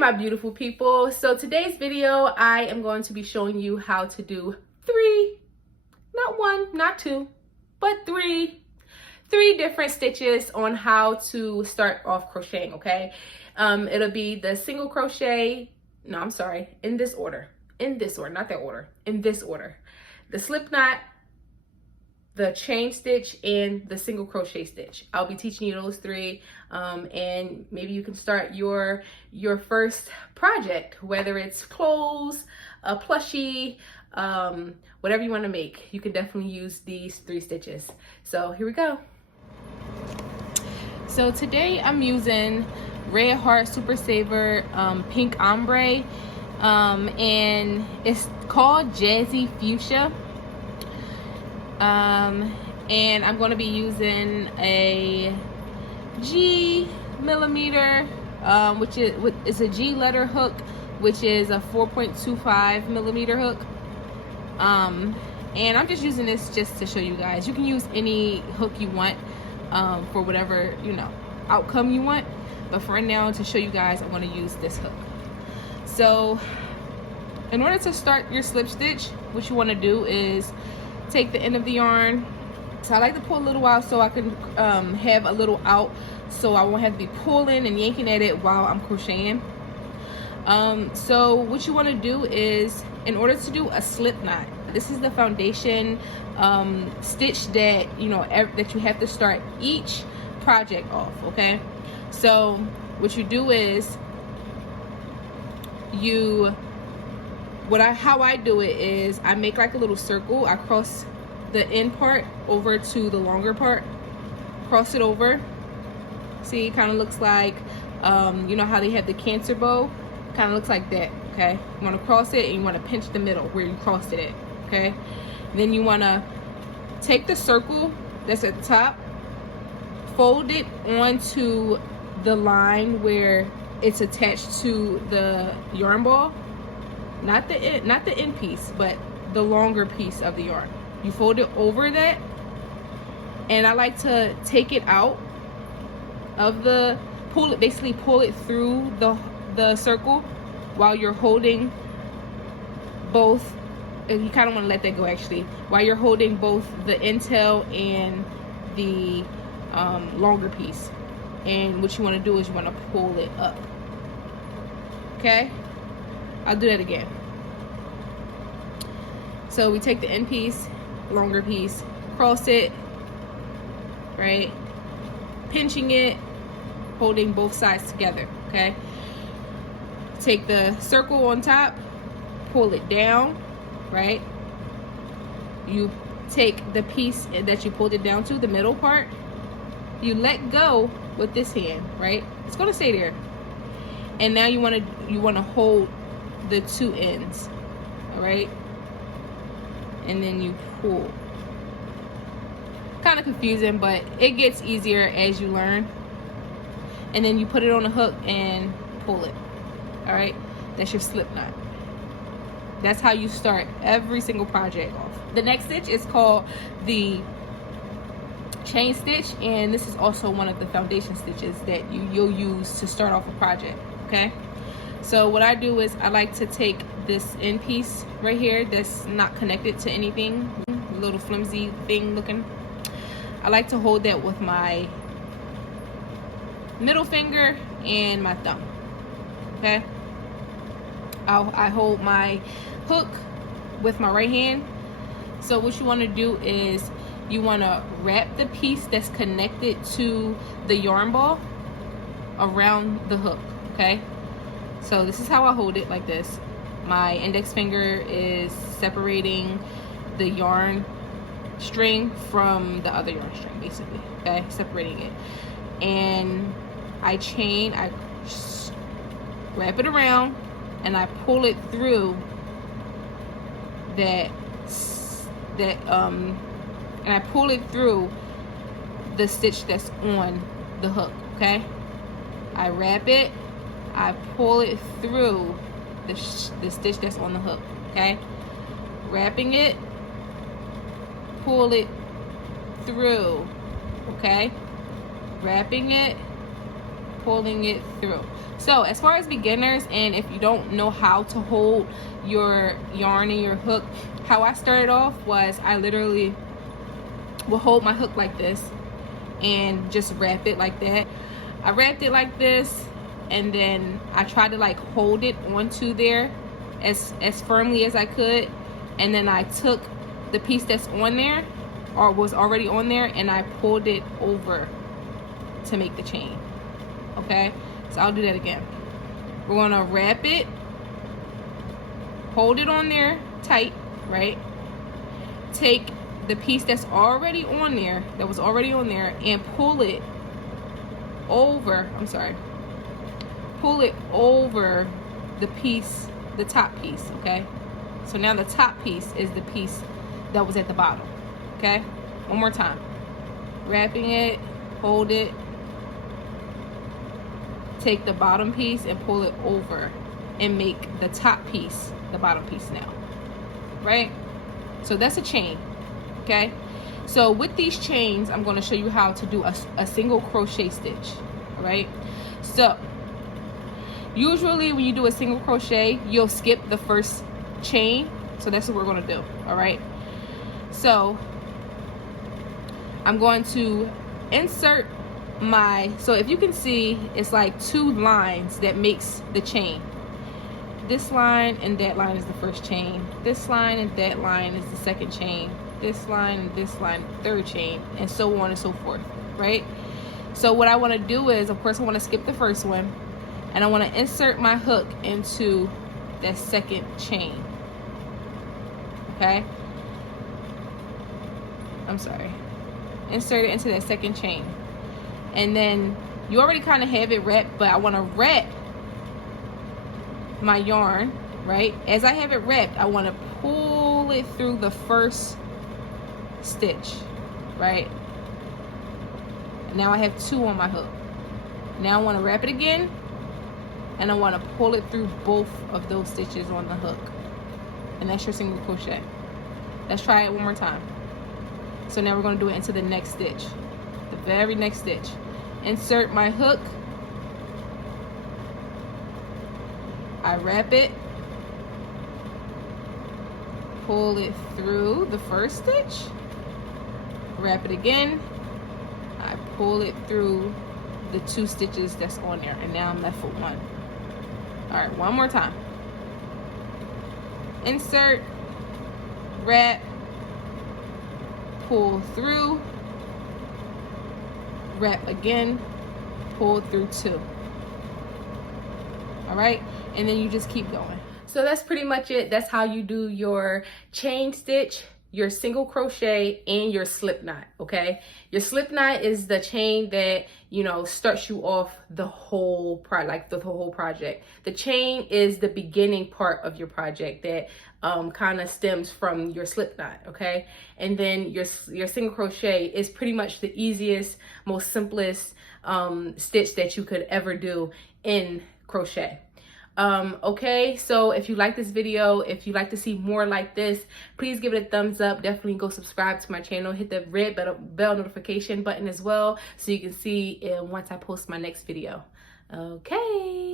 my beautiful people. So today's video, I am going to be showing you how to do three, not one, not two, but three different stitches on how to start off crocheting, okay? It'll be the single crochet, no, I'm sorry, in this order, not that order, in this order. The slip knot, the chain stitch, and the single crochet stitch. I'll be teaching you those three, and maybe you can start your first project, whether it's clothes, a plushie, whatever you want to make. You can definitely use these three stitches. So here we go. So today I'm using Red Heart Super Saver Pink Ombre, and it's called Jazzy Fuchsia. And I'm going to be using a G millimeter, which is a G letter hook, which is a 4.25 millimeter hook. And I'm just using this just to show you guys. You can use any hook you want, for whatever, you know, outcome you want. But for right now, to show you guys, I'm going to use this hook. So in order to start your slip stitch, what you want to do is take the end of the yarn. So I like to pull a little out so I can have a little out, so I won't have to be pulling and yanking at it while I'm crocheting. So what you want to do is, in order to do a slip knot, this is the foundation stitch that that you have to start each project off, okay? So what you do is how I do it is I make like a little circle. I cross the end part over to the longer part, cross it over. See, it kind of looks like, you know how they have the cancer bow? Kind of looks like that, okay? You want to cross it and you want to pinch the middle where you crossed it at, okay? Then you want to take the circle that's at the top, fold it onto the line where it's attached to the yarn ball. Not the end piece, but the longer piece of the yarn. You fold it over that, and I like to take it out of basically pull it through the circle while you're holding both, and you kind of want to let that go actually, while you're holding both the end tail and the longer piece. And what you want to do is you want to pull it up, okay? I'll do that again. So we take the end piece, longer piece, cross it, right? Pinching it, holding both sides together, okay? Take the circle on top, pull it down, right? You take the piece that you pulled it down to, the middle part, you let go with this hand, right? It's gonna stay there. And now you wanna hold the two ends, all right? And then you pull. Kind of confusing, but it gets easier as you learn. And then you put it on a hook and pull it, all right? That's your slip knot. That's how you start every single project off. The next stitch is called the chain stitch, and this is also one of the foundation stitches that you'll use to start off a project, okay? So what I do is I like to take this end piece right here that's not connected to anything, a little flimsy thing looking. I like to hold that with my middle finger and my thumb, okay? I hold my hook with my right hand. So what you want to do is you want to wrap the piece that's connected to the yarn ball around the hook, okay? So this is how I hold it, like this. My index finger is separating the yarn string from the other yarn string, basically, okay? Separating it. And I wrap it around, and I pull it through and I pull it through the stitch that's on the hook, okay? I wrap it, I pull it through the stitch that's on the hook, okay? Wrapping it, pull it through, okay? Wrapping it, pulling it through. So as far as beginners, and if you don't know how to hold your yarn and your hook, how I started off was I literally will hold my hook like this and just wrap it like that. I wrapped it like this, and then I tried to like hold it onto there as firmly as I could, and then I took the piece that's on there or was already on there and I pulled it over to make the chain. Okay, so I'll do that again. We're gonna wrap it, hold it on there tight, right? Take the piece that's already on there, that was already on there, and pull it over, pull it over the piece, the top piece, okay? So now the top piece is the piece that was at the bottom, okay? One more time. Wrapping it, hold it, take the bottom piece and pull it over and make the top piece the bottom piece now, right? So that's a chain, okay? So with these chains, I'm going to show you how to do a single crochet stitch, all right? So usually when you do a single crochet, you'll skip the first chain. So that's what we're going to do, all right? So I'm going to insert my, so if you can see, it's like two lines that makes the chain. This line and that line is the first chain. This line and that line is the second chain. This line and this line, third chain, and so on and so forth, right? So what I want to do is, of course, I want to skip the first one, and I want to insert my hook into that second chain, okay? I'm sorry. Insert it into that second chain. And then you already kind of have it wrapped, but I want to wrap my yarn, right? As I have it wrapped, I want to pull it through the first stitch, right? Now I have two on my hook. Now I want to wrap it again, and I want to pull it through both of those stitches on the hook, and that's your single crochet. Let's try it one more time. So now we're going to do it into the next stitch, the very next stitch. Insert my hook, I wrap it, pull it through the first stitch, wrap it again, I pull it through the two stitches that's on there, and now I'm left with one. All right, one more time. Insert, wrap, pull through, wrap again, pull through two. All right, and then you just keep going. So that's pretty much it. That's how you do your chain stitch, your single crochet, and your slip knot, okay? Your slip knot is the chain that, you know, starts you off the whole project. The chain is the beginning part of your project that kind of stems from your slip knot, okay? And then your single crochet is pretty much the easiest, most simplest stitch that you could ever do in crochet. Okay, so if you like this video, if you like to see more like this, please give it a thumbs up. Definitely go subscribe to my channel. Hit the red bell notification button as well, so you can see once I post my next video. Okay.